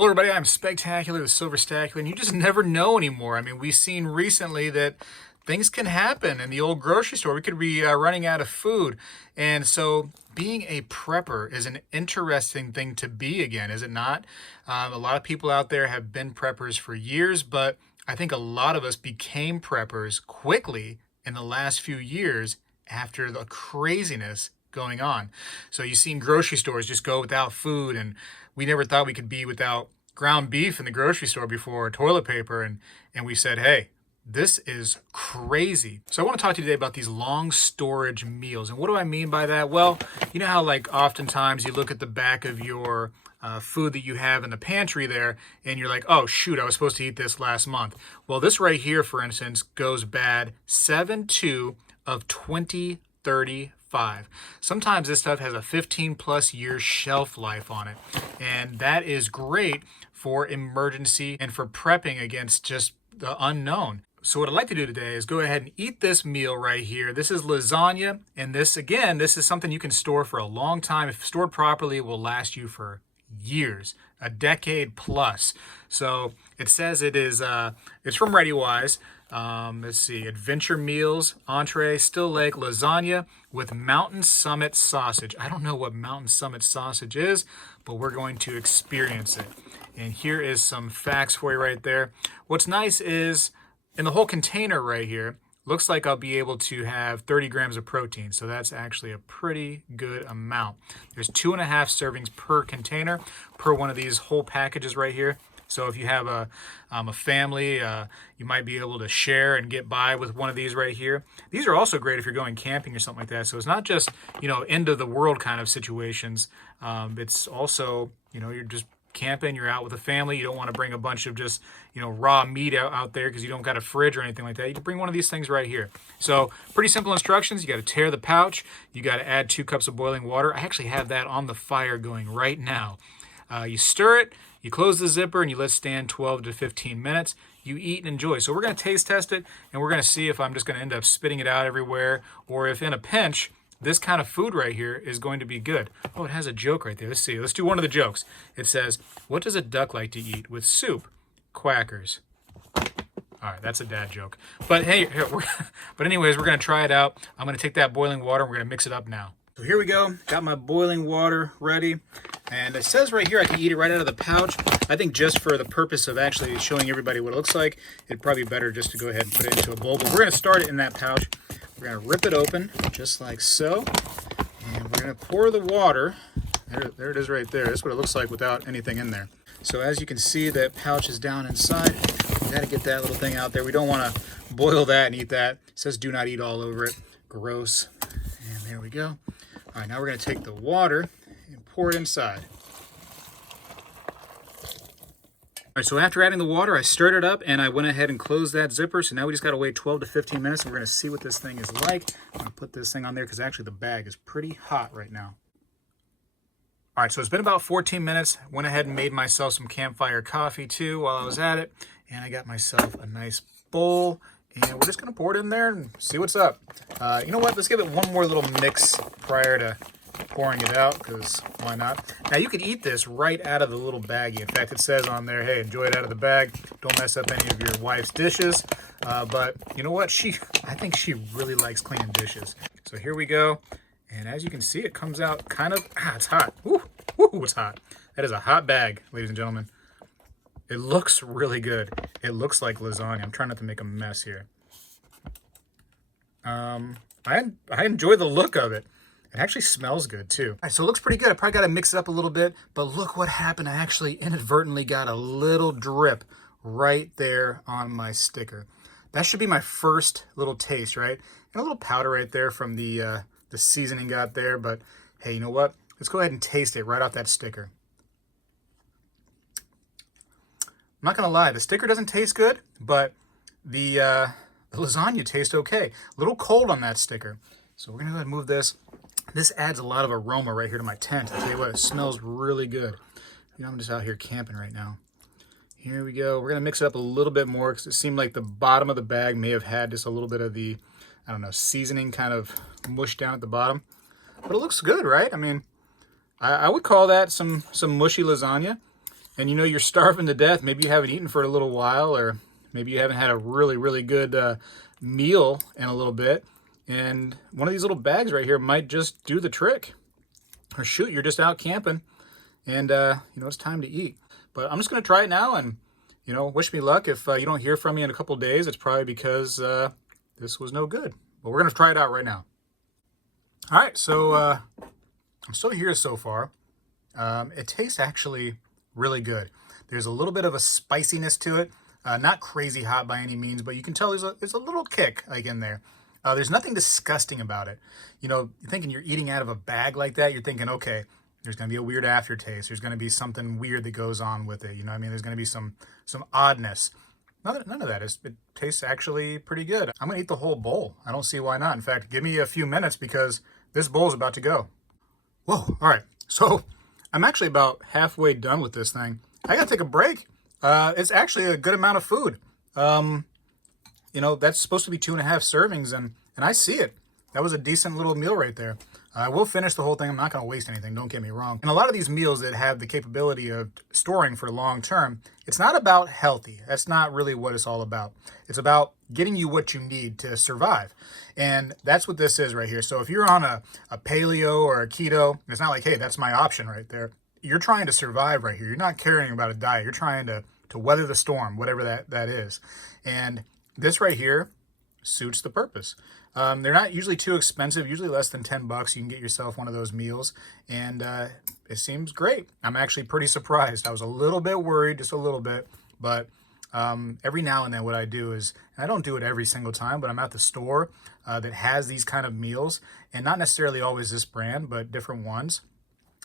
Hello everybody, I'm Spectacular, the Silver Stacular, and you just never know anymore. I mean, we've seen recently that things can happen in the old grocery store. We could be running out of food. And so being a prepper is an interesting thing to be again, is it not? A lot of people out there have been preppers for years, but I think a lot of us became preppers quickly in the last few years after the craziness going on. So you've seen grocery stores just go without food, and we never thought we could be without ground beef in the grocery store before, or toilet paper, and we said, hey, this is crazy. So I want to talk to you today about these long storage meals. And what do I mean by that? Well, you know how like oftentimes you look at the back of your food that you have in the pantry there, and you're like, oh shoot, I was supposed to eat this last month. Well, this right here, for instance, goes bad 7/2 of 2035. Sometimes this stuff has a 15+ year shelf life on it, and that is great for emergency and for prepping against just the unknown. So what I'd like to do today is go ahead and eat this meal right here. This is lasagna, and this is something you can store for a long time. If stored properly, it will last you for years, a decade plus. So it says it is it's from Readywise. Let's see, adventure meals, entree, still lake, lasagna with Mountain Summit sausage. I don't know what Mountain Summit sausage is, but we're going to experience it. And here is some facts for you right there. What's nice is in the whole container right here, looks like I'll be able to have 30 grams of protein. So that's actually a pretty good amount. There's 2.5 servings per container, per one of these whole packages right here. So if you have a family, you might be able to share and get by with one of these right here. These are also great if you're going camping or something like that. So it's not just, end of the world kind of situations. It's also, you're just camping, you're out with a family, you don't want to bring a bunch of just raw meat out there because you don't got a fridge or anything like that. You can bring one of these things right here. So pretty simple instructions. You got to tear the pouch, you got to add 2 cups of boiling water. I actually have that on the fire going right now. You stir it, you close the zipper, and you let it stand 12 to 15 minutes. You eat and enjoy. So we're going to taste test it, and we're going to see if I'm just going to end up spitting it out everywhere, or if in a pinch this kind of food right here is going to be good. Oh, it has a joke right there. Let's see. Let's do one of the jokes. It says, what does a duck like to eat with soup? Quackers. All right, that's a dad joke. But hey, but anyways, we're going to try it out. I'm going to take that boiling water, and we're going to mix it up now. So here we go. Got my boiling water ready. And it says right here I can eat it right out of the pouch. I think just for the purpose of actually showing everybody what it looks like, it'd probably be better just to go ahead and put it into a bowl. But we're going to start it in that pouch. We're going to rip it open, just like so. And we're going to pour the water. There it is right there. That's what it looks like without anything in there. So as you can see, that pouch is down inside. You got to get that little thing out there. We don't want to boil that and eat that. It says do not eat all over it. Gross. And there we go. All right, now we're going to take the water and pour it inside. All right, so after adding the water, I stirred it up and I went ahead and closed that zipper. So now we just got to wait 12 to 15 minutes and we're going to see what this thing is like. I'm going to put this thing on there because actually the bag is pretty hot right now. All right, so it's been about 14 minutes. Went ahead and made myself some campfire coffee too while I was at it. And I got myself a nice bowl. And we're just going to pour it in there and see what's up. You know what? Let's give it one more little mix prior to pouring it out, because why not? Now, you can eat this right out of the little baggie. In fact, it says on there, hey, enjoy it out of the bag. Don't mess up any of your wife's dishes. But you know what? I think she really likes cleaning dishes. So here we go. And as you can see, it comes out kind of, it's hot. Woo, it's hot. That is a hot bag, ladies and gentlemen. It looks really good. It looks like lasagna. I'm trying not to make a mess here. I enjoy the look of it. It actually smells good too. All right, so it looks pretty good. I probably got to mix it up a little bit, but look what happened. I actually inadvertently got a little drip right there on my sticker. That should be my first little taste, right? And a little powder right there from the seasoning got there, but hey, you know what? Let's go ahead and taste it right off that sticker. I'm not gonna lie, the sticker doesn't taste good, but the lasagna tastes okay. A little cold on that sticker. So we're gonna go ahead and move this. This adds a lot of aroma right here to my tent. I'll tell you what, it smells really good. I'm just out here camping right now. Here we go. We're gonna mix it up a little bit more because it seemed like the bottom of the bag may have had just a little bit of the, I don't know, seasoning kind of mushed down at the bottom. But it looks good, right? I mean, I would call that some mushy lasagna. and you know you're starving to death, maybe you haven't eaten for a little while, or maybe you haven't had a really, really good meal in a little bit, and one of these little bags right here might just do the trick. Or shoot, you're just out camping, and you know, it's time to eat. But I'm just going to try it now, and you know, wish me luck. If you don't hear from me in a couple days, it's probably because this was no good. But we're going to try it out right now. All right, so I'm still here so far. It tastes actually really good. There's a little bit of a spiciness to it. Not crazy hot by any means, but you can tell there's a little kick like in there. There's nothing disgusting about it. You know, you're thinking you're eating out of a bag like that, you're thinking, okay, there's going to be a weird aftertaste. There's going to be something weird that goes on with it. You know what I mean? There's going to be some oddness. None of that. It tastes actually pretty good. I'm going to eat the whole bowl. I don't see why not. In fact, give me a few minutes because this bowl is about to go. Whoa. All right. So I'm actually about halfway done with this thing. I got to take a break. It's actually a good amount of food. You know, that's supposed to be 2.5 servings, and I see it. That was a decent little meal right there. I will finish the whole thing. I'm not going to waste anything, don't get me wrong. And a lot of these meals that have the capability of storing for long term, it's not about healthy. That's not really what it's all about. It's about getting you what you need to survive. And that's what this is right here. So if you're on a paleo or a keto, it's not like, hey, that's my option right there. You're trying to survive right here. You're not caring about a diet. You're trying to weather the storm, whatever that is. And this right here suits the purpose. They're not usually too expensive, usually less than $10. You can get yourself one of those meals, and it seems great. I'm actually pretty surprised. I was a little bit worried, just a little bit, but every now and then what I do is, and I don't do it every single time, but I'm at the store that has these kind of meals, and not necessarily always this brand, but different ones,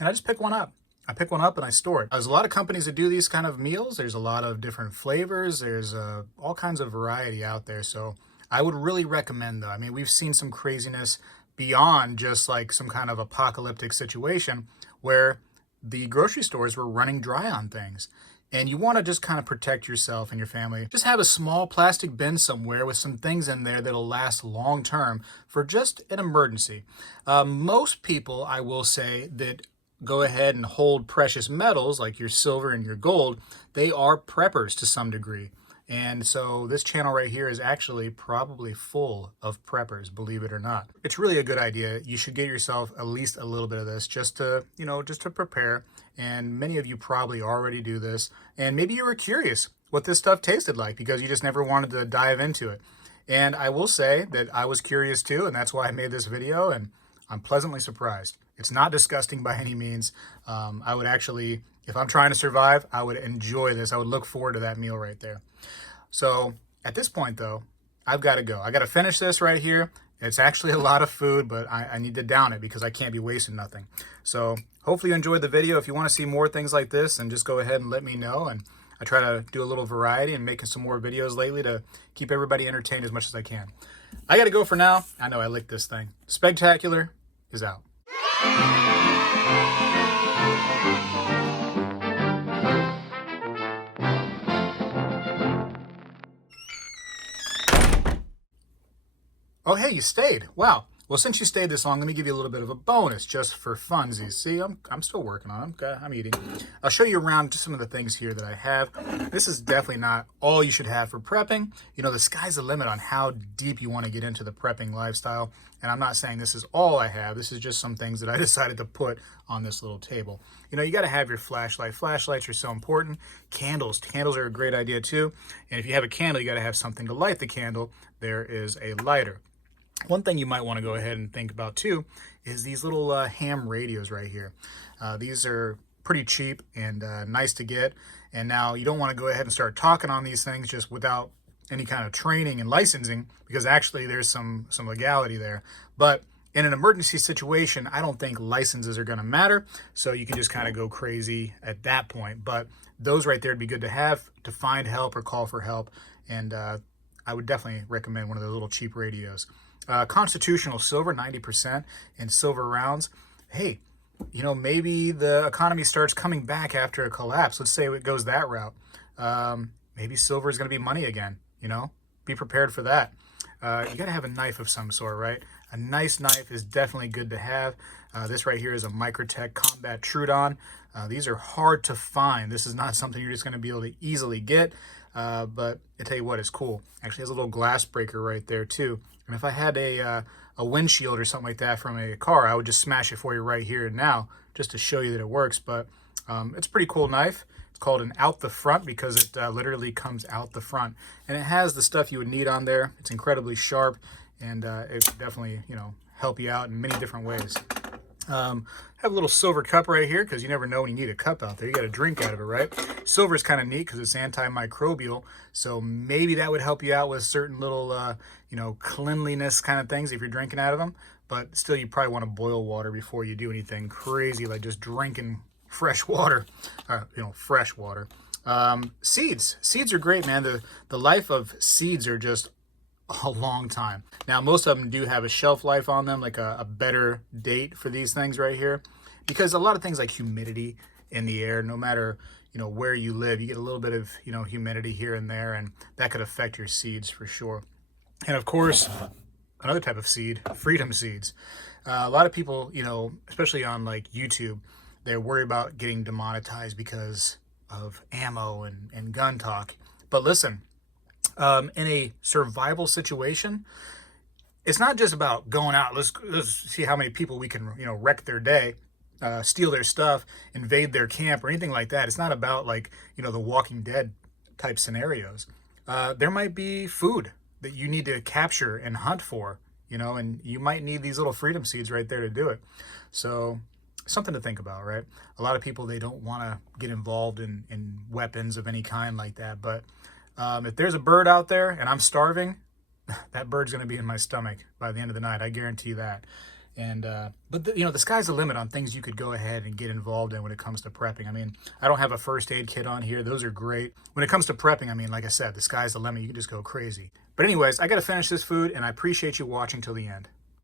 and I just pick one up. I pick one up and I store it. There's a lot of companies that do these kind of meals. There's a lot of different flavors. There's all kinds of variety out there. So I would really recommend, though. I mean, we've seen some craziness beyond just like some kind of apocalyptic situation where the grocery stores were running dry on things. And you want to just kind of protect yourself and your family. Just have a small plastic bin somewhere with some things in there that'll last long term for just an emergency. Most people, I will say, that go ahead and hold precious metals like your silver and your gold, they are preppers to some degree. And so this channel right here is actually probably full of preppers, believe it or not. It's really a good idea. You should get yourself at least a little bit of this just to, you know, just to prepare. And many of you probably already do this. And maybe you were curious what this stuff tasted like because you just never wanted to dive into it. And I will say that I was curious too, and that's why I made this video, and I'm pleasantly surprised. It's not disgusting by any means. I would actually, if I'm trying to survive, I would enjoy this. I would look forward to that meal right there. So at this point, though, I've got to go. I got to finish this right here. It's actually a lot of food, but I need to down it because I can't be wasting nothing. So hopefully you enjoyed the video. If you want to see more things like this, then just go ahead and let me know. And I try to do a little variety and making some more videos lately to keep everybody entertained as much as I can. I got to go for now. I know I licked this thing. Spegtacular is out. Oh, hey, you stayed. Wow. Well, since you stayed this long, let me give you a little bit of a bonus just for funsies. See, I'm still working on them. I'm eating. I'll show you around some of the things here that I have. This is definitely not all you should have for prepping. You know, the sky's the limit on how deep you want to get into the prepping lifestyle. And I'm not saying this is all I have. This is just some things that I decided to put on this little table. You know, you got to have your flashlight. Flashlights are so important. Candles. Candles are a great idea too. And if you have a candle, you got to have something to light the candle. There is a lighter. One thing you might want to go ahead and think about too is these little ham radios right here. These are pretty cheap and nice to get. And now you don't want to go ahead and start talking on these things just without any kind of training and licensing, because actually there's some legality there. But in an emergency situation, I don't think licenses are going to matter. So you can just kind of go crazy at that point. But those right there would be good to have to find help or call for help. And I would definitely recommend one of those little cheap radios. Constitutional silver, 90%, and silver rounds. Hey, you know, maybe the economy starts coming back after a collapse. Let's say it goes that route. Maybe silver is going to be money again, you know? Be prepared for that. You got to have a knife of some sort, right? A nice knife is definitely good to have. This right here is a Microtech Combat Trudon. These are hard to find. This is not something you're just going to be able to easily get, but I tell you what, it's cool. Actually has a little glass breaker right there too. And if I had a windshield or something like that from a car, I would just smash it for you right here and now, just to show you that it works. But it's a pretty cool knife. It's called an out the front because it literally comes out the front, and it has the stuff you would need on there. It's incredibly sharp, and it would definitely, help you out in many different ways. Have a little silver cup right here because you never know when you need a cup out there. You got to drink out of it, right? Silver is kind of neat because it's antimicrobial, so maybe that would help you out with certain little, cleanliness kind of things if you're drinking out of them. But still, you probably want to boil water before you do anything crazy like just drinking fresh water, fresh water. Seeds are great, man. The life of seeds are just a long time. Now, most of them do have a shelf life on them, like a better date for these things right here, because a lot of things like humidity in the air, no matter, where you live, you get a little bit of, humidity here and there, and that could affect your seeds for sure. And of course, another type of seed, freedom seeds. A lot of people, especially on like YouTube, they worry about getting demonetized because of ammo and gun talk. But listen, in a survival situation, it's not just about going out. Let's see how many people we can, wreck their day, steal their stuff, invade their camp, or anything like that. It's not about like, the Walking Dead type scenarios. There might be food that you need to capture and hunt for, and you might need these little freedom seeds right there to do it. So something to think about, right? A lot of people, they don't want to get involved in weapons of any kind like that, but if there's a bird out there and I'm starving, that bird's going to be in my stomach by the end of the night. I guarantee that. And but the sky's the limit on things you could go ahead and get involved in when it comes to prepping. I mean, I don't have a first aid kit on here. Those are great. When it comes to prepping, I mean, like I said, the sky's the limit. You can just go crazy. But anyways, I got to finish this food, and I appreciate you watching till the end.